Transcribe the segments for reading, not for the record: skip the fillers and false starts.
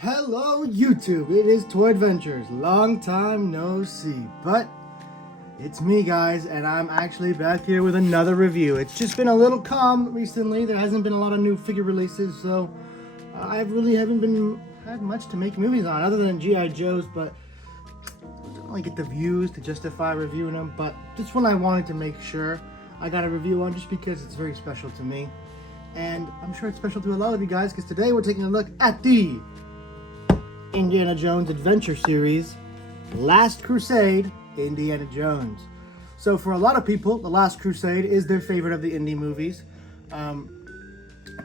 Hello YouTube, it is Toy Adventures. Long time no see, but it's me guys, and I'm actually back here with another review. It's just been a little calm recently. There hasn't been a lot of new figure releases, so I really haven't had much to make movies on other than G.I. Joe's, but I don't really get the views to justify reviewing them. But this one I wanted to make sure I got a review on just because it's very special to me. And I'm sure it's special to a lot of you guys because today we're taking a look at the Indiana Jones Adventure Series, Last Crusade, Indiana Jones. So for a lot of people, The Last Crusade is their favorite of the Indy movies.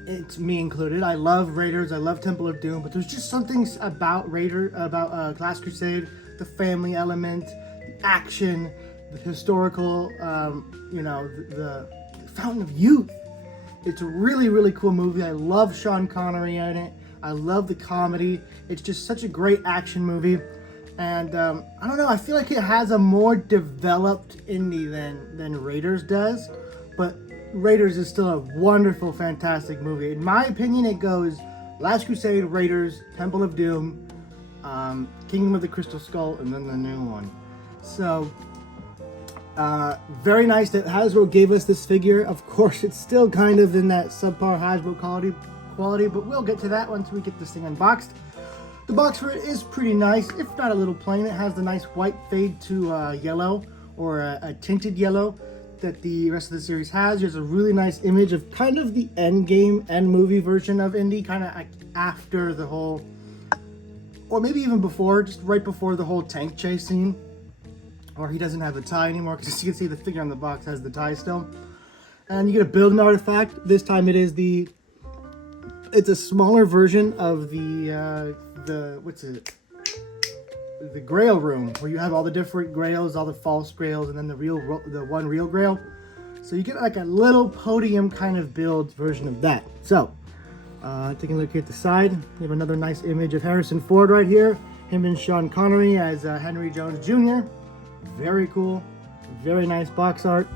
It's me included. I love Raiders, I love Temple of Doom, but there's just something about Last Crusade, the family element, the action, the historical, the Fountain of Youth. It's a really, really cool movie. I love Sean Connery in it. I love the comedy. It's just such a great action movie. And I don't know, I feel like it has a more developed Indy than Raiders does. But Raiders is still a wonderful, fantastic movie. In my opinion, it goes Last Crusade, Raiders, Temple of Doom, Kingdom of the Crystal Skull, and then the new one. So, very nice that Hasbro gave us this figure. Of course, it's still kind of in that subpar Hasbro quality, but we'll get to that once we get this thing unboxed. The box for it is pretty nice, if not a little plain. It has the nice white fade to yellow, or a tinted yellow that the rest of the series has. There's a really nice image of kind of the end game, end movie version of Indy, kind of after the whole, or maybe even before, just right before the whole tank chase scene. Or he doesn't have the tie anymore, because as you can see, the figure on the box has the tie still. And you get a build an artifact. This time it's a smaller version of the Grail room, where you have all the different Grails, all the false Grails, and then the one real Grail. So you get like a little podium kind of build version of that. So, taking a look here at the side, we have another nice image of Harrison Ford right here. Him and Sean Connery as Henry Jones Jr. Very cool, very nice box art.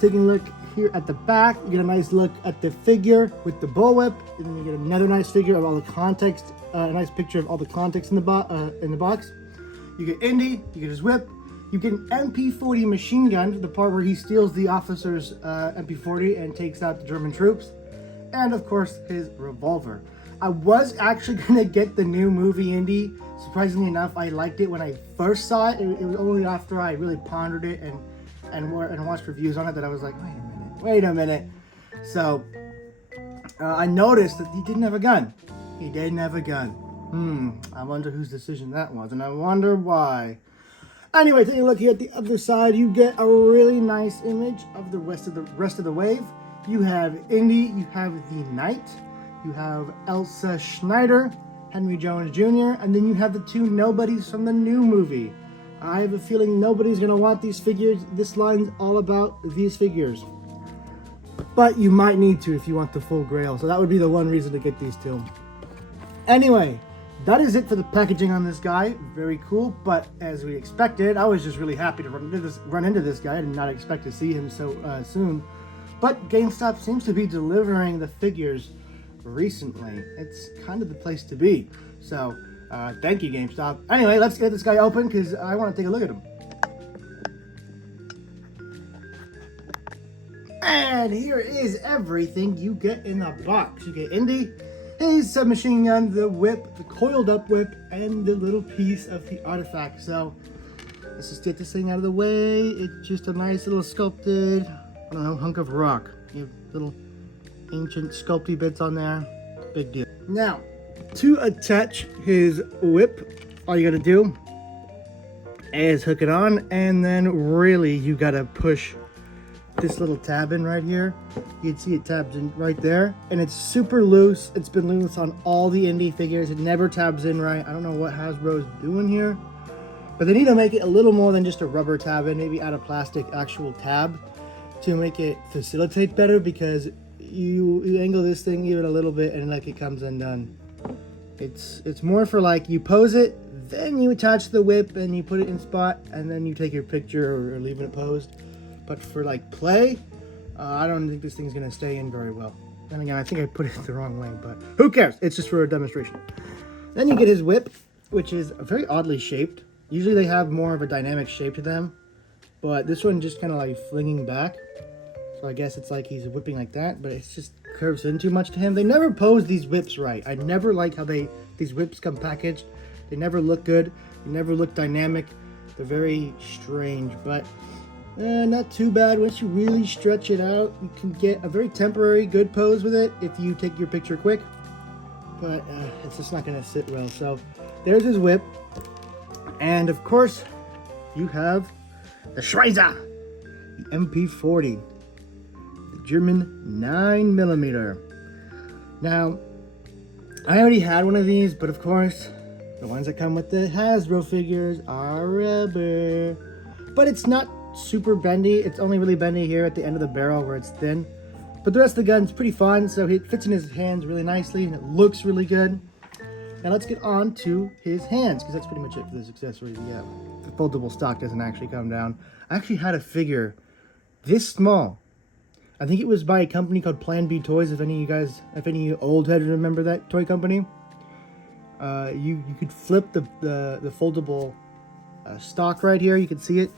Taking a look here at the back, you get a nice look at the figure with the bullwhip, and then you get another nice figure of all the context, a nice picture of all the context in the box. You get Indy, you get his whip, you get an MP40 machine gun, the part where he steals the officer's MP40 and takes out the German troops, and of course his revolver. I was actually gonna get the new movie Indy. Surprisingly enough, I liked it when I first saw it. It was only after I really pondered it and watched reviews on it that I was like, wait a minute. So I noticed that he didn't have a gun. He didn't have a gun. I wonder whose decision that was, and I wonder why. Anyway, taking a look here at the other side, you get a really nice image of the rest of the wave. You have Indy, you have the Knight, you have Elsa Schneider, Henry Jones Jr., and then you have the two nobodies from the new movie. I have a feeling nobody's gonna want these figures. This line's all about these figures. But you might need to if you want the full grail. So that would be the one reason to get these two. Anyway, that is it for the packaging on this guy. Very cool, but as we expected, I was just really happy to run into this guy. I did not expect to see him so soon. But GameStop seems to be delivering the figures recently. It's kind of the place to be. So, thank you, GameStop. Anyway, let's get this guy open because I want to take a look at him. And here is everything you get in the box. You get Indy, his submachine gun, the whip, the coiled up whip, and the little piece of the artifact. So, let's just get this thing out of the way. It's just a nice little sculpted, I don't know, hunk of rock. You have little ancient sculpty bits on there. Big deal. Now, to attach his whip, all you gotta do is hook it on, and then really you gotta push this little tab in right here. You can see it tabs in right there, and it's super loose. It's been loose on all the Indy figures. It never tabs in right. I don't know what Hasbro's doing here, but they need to make it a little more than just a rubber tab and maybe add a plastic actual tab to make it facilitate better, because you angle this thing even a little bit and like it comes undone. It's more for like you pose it, then you attach the whip and you put it in spot, and then you take your picture or leaving it posed. But for like play, I don't think this thing's gonna stay in very well. And again, I think I put it the wrong way, but who cares? It's just for a demonstration. Then you get his whip, which is very oddly shaped. Usually they have more of a dynamic shape to them, but this one just kind of like flinging back. So I guess it's like he's whipping like that, but it's just curves in too much to him. They never pose these whips right. I never like how these whips come packaged. They never look good. They never look dynamic. They're very strange, but not too bad. Once you really stretch it out, you can get a very temporary good pose with it if you take your picture quick, but it's just not going to sit well. So there's his whip, and of course you have the Schweizer, the MP40, the German 9mm. Now, I already had one of these, but of course the ones that come with the Hasbro figures are rubber, but it's not super bendy. It's only really bendy here at the end of the barrel where it's thin, but the rest of the gun's pretty fun, so it fits in his hands really nicely and it looks really good. Now let's get on to his hands, because that's pretty much it for this accessory. Yeah, the foldable stock doesn't actually come down. I actually had a figure this small. I think it was by a company called Plan B Toys. If any of you old heads remember that toy company, you could flip the foldable stock right here. You can see it.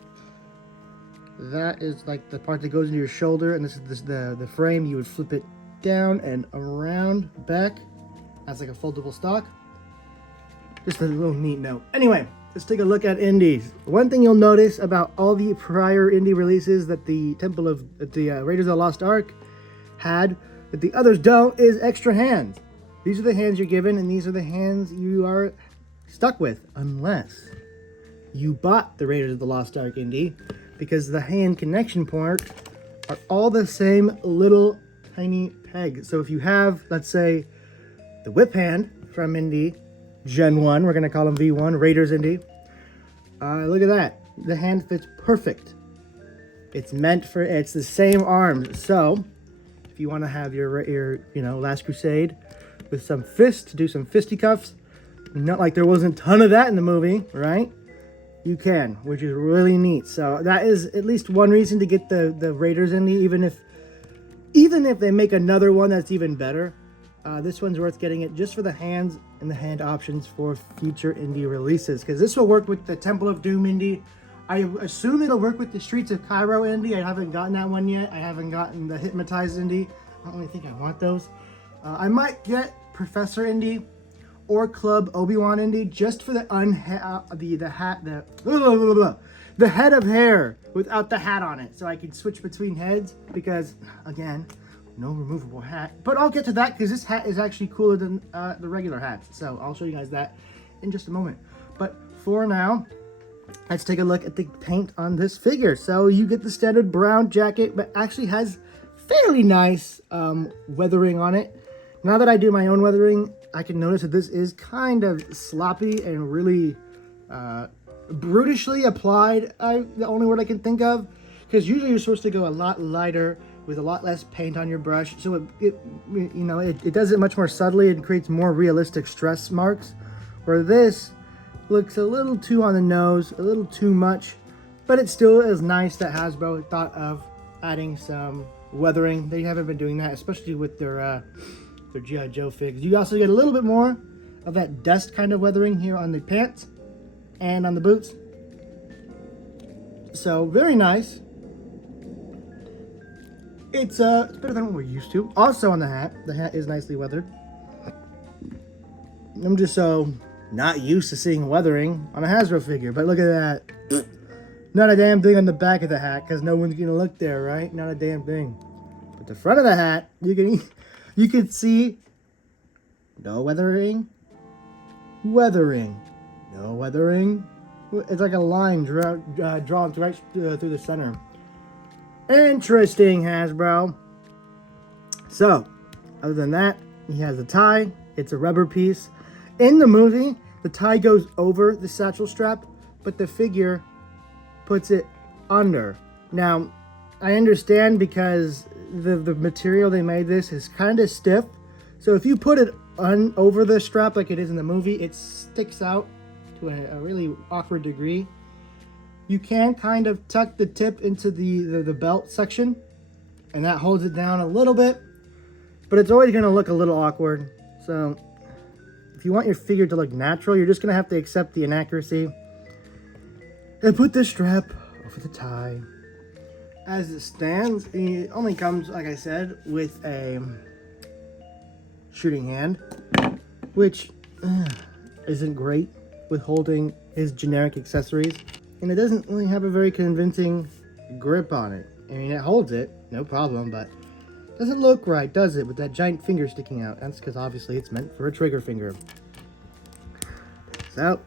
That is like the part that goes into your shoulder, and this is the frame. You would flip it down and around back as like a foldable stock. Just a little neat note. Anyway, let's take a look at indies. One thing you'll notice about all the prior indie releases that the Raiders of the Lost Ark had that the others don't is extra hands. These are the hands you're given, and these are the hands you are stuck with unless you bought the Raiders of the Lost Ark indie, because the hand connection port are all the same little tiny peg. So if you have, let's say, the whip hand from Indy Gen 1, we're going to call them V1, Raiders Indy. Look at that. The hand fits perfect. It's the same arms. So if you want to have your Last Crusade with some fists, to do some fisticuffs, not like there wasn't a ton of that in the movie, right? You can, which is really neat. So that is at least one reason to get the Raiders Indy, even if they make another one that's even better. This one's worth getting it just for the hands and the hand options for future indie releases, because this will work with the Temple of Doom indie. I assume it'll work with the Streets of Cairo indie. I haven't gotten that one yet. I haven't gotten the Hypnotized indie. I don't really think I want those. I might get Professor indie or Club Obi-Wan indie just for the head of hair without the hat on it, so I can switch between heads, because again, no removable hat. But I'll get to that, because this hat is actually cooler than the regular hats, so I'll show you guys that in just a moment. But for now, let's take a look at the paint on this figure. So you get the standard brown jacket, but actually has fairly nice weathering on it. Now that I do my own weathering, I can notice that this is kind of sloppy and really brutishly applied. The only word I can think of, because usually you're supposed to go a lot lighter with a lot less paint on your brush, so it does it much more subtly and creates more realistic stress marks. Where this looks a little too on the nose, a little too much, but it still is nice that Hasbro thought of adding some weathering. They haven't been doing that, especially with their G.I. Joe figs. You also get a little bit more of that dust kind of weathering here on the pants and on the boots. So very nice. It's better than what we're used to. Also on the hat is nicely weathered. I'm just so not used to seeing weathering on a Hasbro figure, but look at that. Not a damn thing on the back of the hat, because no one's gonna look there, right? Not a damn thing. But the front of the hat, you can see no weathering, no weathering. It's like a line drawn right through the center. Interesting, Hasbro. So, other than that, he has a tie. It's a rubber piece. In the movie, the tie goes over the satchel strap, but the figure puts it under. Now, I understand, because the material they made this is kind of stiff. So if you put it over the strap like it is in the movie, it sticks out to a really awkward degree. You can kind of tuck the tip into the belt section, and that holds it down a little bit, but it's always going to look a little awkward. So if if you want your figure to look natural, you're just going to have to accept the inaccuracy and put this strap over the tie. As it stands, it only comes, like I said, with a shooting hand, which isn't great with holding his generic accessories, and it doesn't really have a very convincing grip on it. I mean, it holds it, no problem, but it doesn't look right, does it, with that giant finger sticking out? That's because obviously it's meant for a trigger finger. Take this out,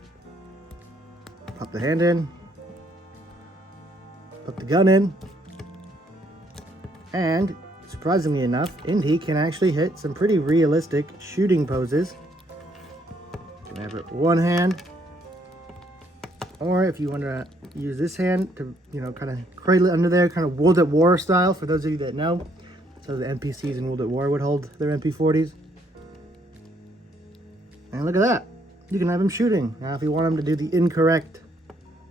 pop the hand in, put the gun in, and surprisingly enough, Indy can actually hit some pretty realistic shooting poses. You can have it one hand, or if you want to use this hand to, you know, kind of cradle it under there, kind of World at War style, for those of you that know. So the NPCs in World at War would hold their MP40s. And look at that. You can have him shooting. Now, if you want him to do the incorrect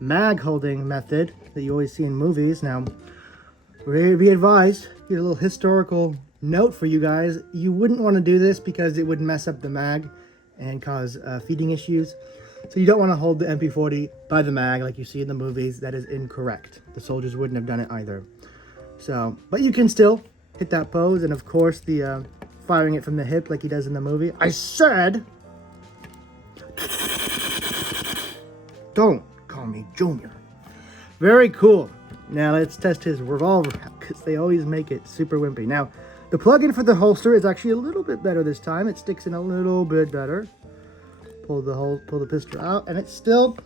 mag holding method that you always see in movies, now, be advised, here's a little historical note for you guys. You wouldn't want to do this because it would mess up the mag and cause feeding issues. So you don't want to hold the MP40 by the mag like you see in the movies. That is incorrect. The soldiers wouldn't have done it either. So, but you can still hit that pose, and of course the firing it from the hip like he does in the movie. I said, don't call me Junior. Very cool. Now let's test his revolver because they always make it super wimpy. Now, the plug-in for the holster is actually a little bit better this time. It sticks in a little bit better. Pull the pistol out, and it's still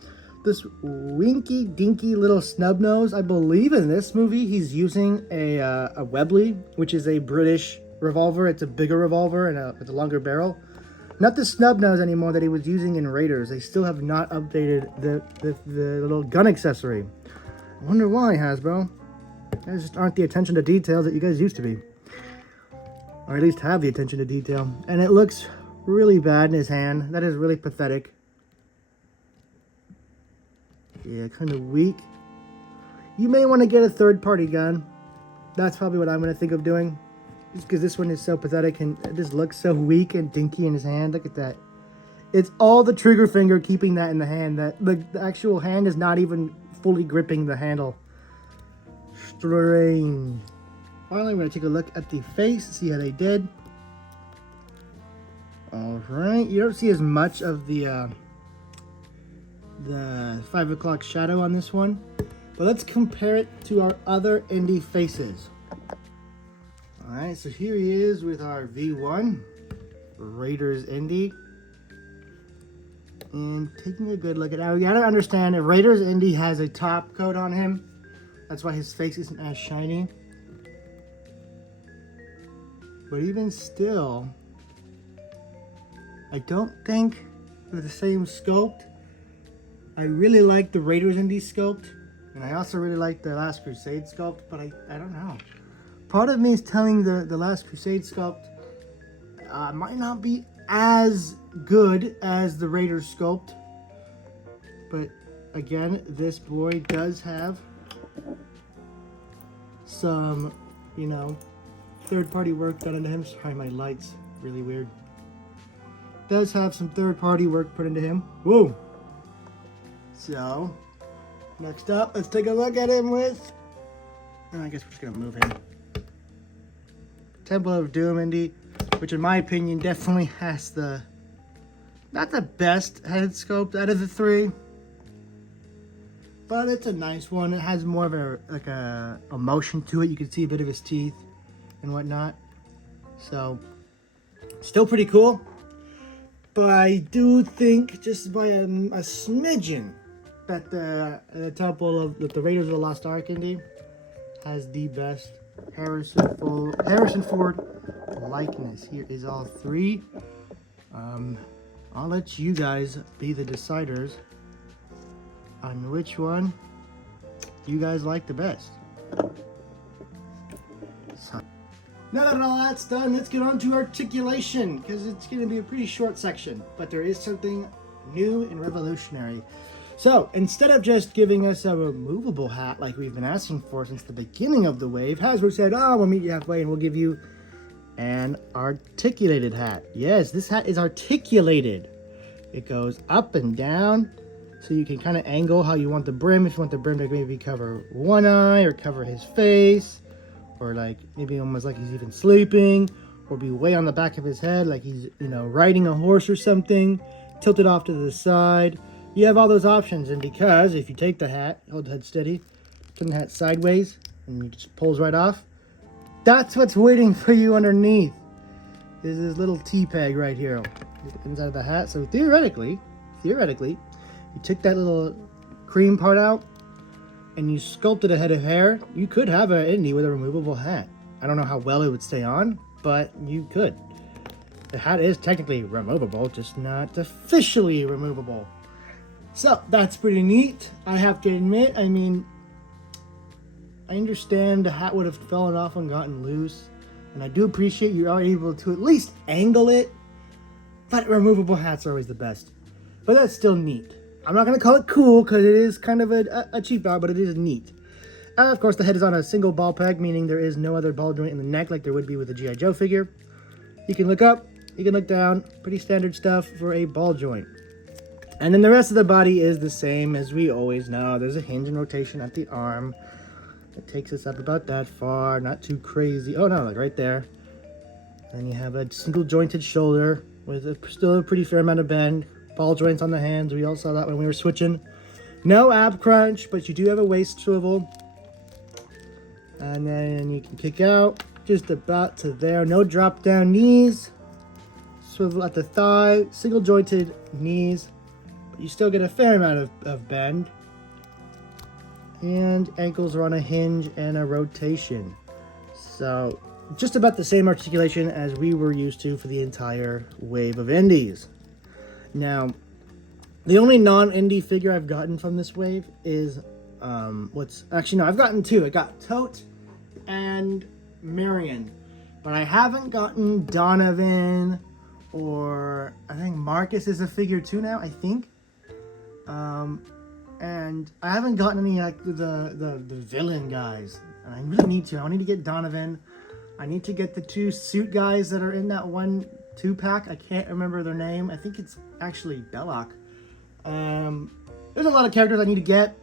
this winky dinky little snub nose. I believe in this movie he's using a Webley, which is a British revolver. It's a bigger revolver and with a longer barrel. Not the snub nose anymore that he was using in Raiders. They still have not updated the little gun accessory. I wonder why, Hasbro. Those just aren't the attention to detail that you guys used to be, or at least have the attention to detail. And it looks really bad in his hand. That is really pathetic. Yeah, kind of weak. You may want to get a third-party gun. That's probably what I'm going to think of doing. Just because this one is so pathetic and it just looks so weak and dinky in his hand. Look at that. It's all the trigger finger keeping that in the hand. That the actual hand is not even fully gripping the handle. Strange. Finally, we're going to take a look at the face, see how they did. Alright, you don't see as much of the 5 o'clock shadow on this one, but let's compare it to our other Indy faces. Alright, so here he is with our V1 Raiders Indy, and taking a good look at it. You gotta understand, if Raiders Indy has a top coat on him, that's why his face isn't as shiny. But even still, I don't think they're the same sculpt. I really like the Raiders Indy sculpt, and I also really like the Last Crusade sculpt, but I don't know. Part of me is telling the Last Crusade sculpt might not be as good as the Raiders sculpt, but again, this boy does have some, you know, third-party work done into him. Sorry, my light's really weird. Does have some third-party work put into him. Whoa! So, next up, let's take a look at him with, I guess we're just gonna move him. Temple of Doom Indy, which in my opinion definitely has not the best head sculpt out of the three, but it's a nice one. It has more of a motion to it. You can see a bit of his teeth and whatnot. So, still pretty cool. But I do think, just by a smidgen, that the Temple of the Raiders of the Lost Ark Indy has the best Harrison Ford likeness. Here is all three. I'll let you guys be the deciders on which one you guys like the best. So, now that all that's done, let's get on to articulation, because it's going to be a pretty short section, but there is something new and revolutionary. So, instead of just giving us a removable hat like we've been asking for since the beginning of the wave, Hasbro said, we'll meet you halfway and we'll give you an articulated hat. Yes, this hat is articulated. It goes up and down, so you can kind of angle how you want the brim. If you want the brim to maybe cover one eye or cover his face, or like maybe almost like he's even sleeping, or be way on the back of his head like he's, you know, riding a horse or something, tilted off to the side. You have all those options, and because if you take the hat, hold the head steady, turn the hat sideways, and it just pulls right off, that's what's waiting for you underneath. Is this little T-peg right here, inside of the hat. So theoretically, you took that little cream part out, and you sculpted a head of hair, you could have an Indy with a removable hat. I don't know how well it would stay on, but you could. The hat is technically removable, just not officially removable. So that's pretty neat. I have to admit, I mean, I understand the hat would have fallen off and gotten loose, and I do appreciate you are able to at least angle it, but removable hats are always the best. But that's still neat. I'm not going to call it cool because it is kind of a cheap out, but it is neat. Of course, the head is on a single ball peg, meaning there is no other ball joint in the neck like there would be with a G.I. Joe figure. You can look up, you can look down, pretty standard stuff for a ball joint. And then the rest of the body is the same as we always know. There's a hinge and rotation at the arm. It takes us up about that far, not too crazy. Oh no, like right there. Then you have a single jointed shoulder with still a pretty fair amount of bend. Ball joints on the hands, we all saw that when we were switching. No ab crunch, but you do have a waist swivel. And then you can kick out just about to there. No drop down knees. Swivel at the thigh, single jointed knees. But you still get a fair amount of bend. And ankles are on a hinge and a rotation. So just about the same articulation as we were used to for the entire wave of Indies. Now, the only non-Indie figure I've gotten from this wave is I've gotten two. I got Tote and Marion, but I haven't gotten Donovan, or I think Marcus is a figure too now, I think. And I haven't gotten any like the villain guys, and I really need to. I need to get Donovan. I need to get the two suit guys that are in that 1-2 pack. I can't remember their name. I think it's actually Belloc. There's a lot of characters I need to get,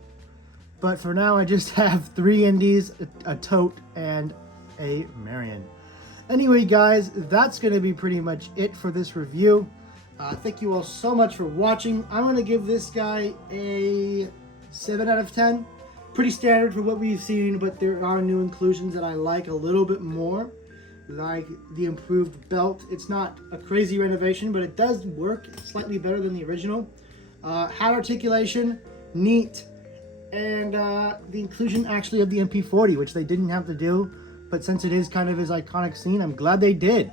but for now I just have 3 Indies, a Tote, and a Marion. Anyway, guys, that's going to be pretty much it for this review. Thank you all so much for watching. I'm going to give this guy a 7 out of 10. Pretty standard for what we've seen, but there are new inclusions that I like a little bit more, like the improved belt. It's not a crazy renovation, but it does work slightly better than the original. Hat articulation, neat, and the inclusion actually of the MP40, which they didn't have to do, but since it is kind of his iconic scene, I'm glad they did.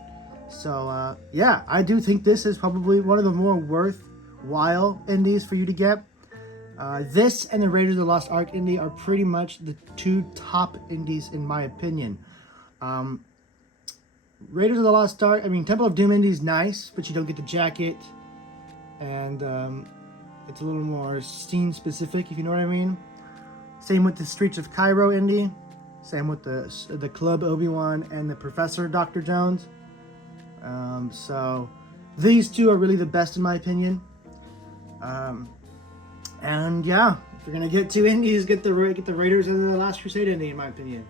So yeah, I do think this is probably one of the more worthwhile Indies for you to get. This and the Raiders of the Lost Ark Indie are pretty much the 2 top Indies in my opinion. Raiders of the Lost Ark, I mean, Temple of Doom Indie is nice, but you don't get the jacket, and it's a little more scene specific, if you know what I mean. Same with the Streets of Cairo Indie. Same with the Club Obi-Wan and the Professor Dr. Jones. So these 2 are really the best in my opinion. And yeah, if you're gonna get 2 Indies, get the Raiders and the Last Crusade Indie in my opinion.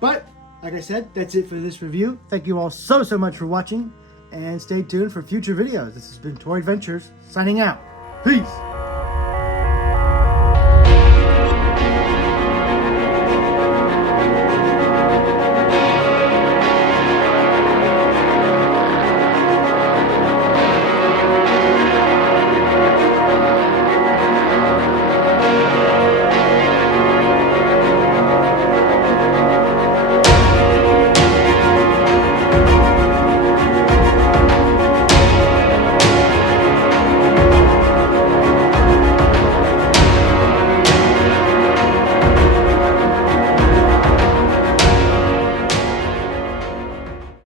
But like I said, that's it for this review. Thank you all so much for watching, and stay tuned for future videos. This has been Toy Adventures signing out. Peace.